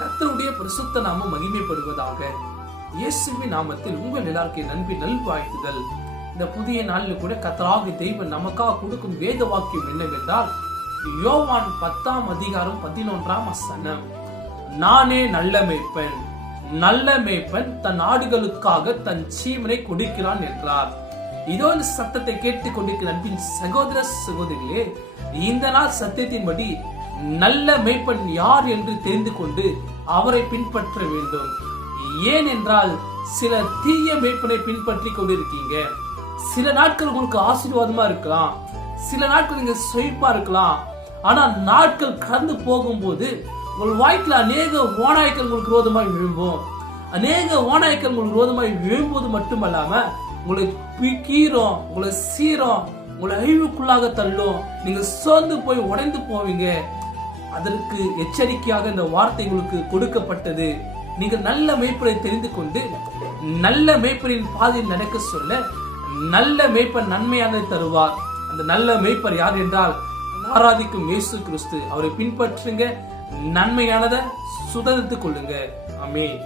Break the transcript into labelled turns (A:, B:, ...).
A: கத்தருடைய பரிசுத்த நாமம் மகிமைப்படுவதாக இயேசுவின் நாமத்தில் உங்கள் எல்லாருக்கும் நன்றி நல்வாழ்த்துதல் இந்த புதிய நாளில் கூட கத்தராகி தெய்வம் நமக்காக கொடுக்கும் வேத வாக்கியம் என்னவென்றால் யோவான் பத்தாம் அதிகாரம் பதினொன்றாம் வசனம் நானே நல்ல மேய்ப்பன் நல்ல மேய்ப்பன் தன் ஆடுகளுக்காக தன் சீமனை கொடுக்கிறான் என்றார். இதோ இந்த சத்தத்தை கேட்டுக் கொண்டிருக்கிற அன்பின் சகோதர சகோதரிகளே இந்த நாள் சத்தியத்தின்படி நல்ல மெய்ப்பன் யார் என்று தெரிந்து கொண்டு அவரை பின்பற்ற வேண்டும். ஏன் என்றால் சில தீய மெய்ப்பனை பின்பற்றி கொண்டிருக்கீங்க. சில நாட்கள் உங்களுக்கு ஆசீர்வாதமா இருக்கலாம். சில நாட்கள் நீங்க செழிப்பா இருக்கலாம். ஆனா நாட்கள் கடந்து போகும்போது உங்கள் வாழ்க்கையில் அநேக ஓநாய்க்கள் உங்களுக்கு விரோதமாய் விழும்போம். அநேக ஓநாய்க்கள் உங்களுக்கு விரோதமாய் விழும்போது மட்டுமல்லாம உங்களை பிக்கீரும் உங்களை சீரும் உங்களை அழிவுக்குள்ளாக தள்ளும். நீங்க சோர்ந்து போய் உடைந்து போவீங்க. அதற்கு எச்சரிக்கையாக இந்த வார்த்தை உங்களுக்கு கொடுக்கப்பட்டது. நீங்கள் நல்ல மேய்ப்பரை தெரிந்து கொண்டு நல்ல மேய்ப்பரின் பாதையில் நடக்க சொல்ல நல்ல மேய்ப்பர் நன்மையானதை தருவார். அந்த நல்ல மேய்ப்பர் யார் என்றால் ஆராதிக்கும் இயேசு கிறிஸ்து. அவரை பின்பற்றுங்க நன்மையானதை சுதந்திரத்துக் கொள்ளுங்க. ஆமென்.